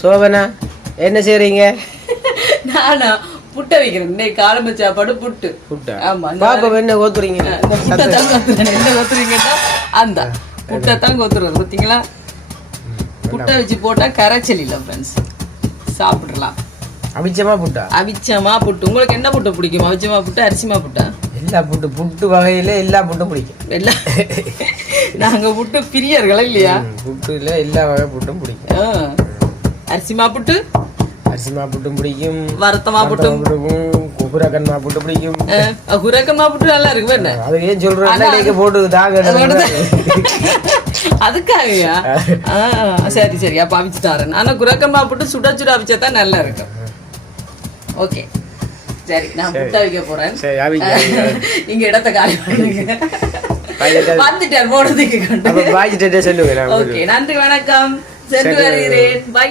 சோபனா என்ன செய்றீங்க? நானா புட்டை வைக்கிறேன். இன்னைக்கு காலம்பு சாப்பாடு புட்டு. புட்டா? ஆமா. பாப்பா என்ன கோத்துறீங்க? இந்த புட்டை தான் கோத்துறேன். என்ன கோத்துறீங்கன்னா அந்த புட்டை தான் கோத்துறது. பார்த்தீங்களா? புட்டை வச்சு போட்டா கரைச்சல் இல்லை ஃப்ரெண்ட்ஸ். சாப்பிடலாம். அவிச்சமா புட்டா? அவிச்சமா புட்டு. உங்களுக்கு என்ன புட்டு பிடிக்கும்? அவிச்சமா புட்டு, அரிசிமா புட்டா? எல்லா புட்டு புட்டு வகையில எல்லா புட்டும் பிடிக்கும். எல்லாம் நாங்க புட்டு பிரியர்கள் இல்லையா? புட்டுல எல்லா வகை புட்டும் பிடிக்கும். அரிசிமா புட்டு, அரிசிமா புட்டும் பிடிக்கும். வறுத்தமா புட்டும் பிடிக்கும். குரக்கன்மா புட்டு பிடிக்கும். குரக்கமா புட்டு நல்லா இருக்கு. என்ன அது ஏன் சொல்றேன் போட்டு தாங்க அதுக்காகயா? சரி சரி, அப்ப அவிச்சு தரேன். ஆனா குரக்கமா புட்டு சுட சுட அவிச்சா தான் நல்லா இருக்கும். ஓகே சரி, நான் புட்டை வைக்க போறேன். நீங்க இடத்த காலி பண்ணுங்க. வந்துட்டார் போடுறதுக்கு. ஓகே, நன்றி வணக்கம். சென்று வருகிறேன். பை.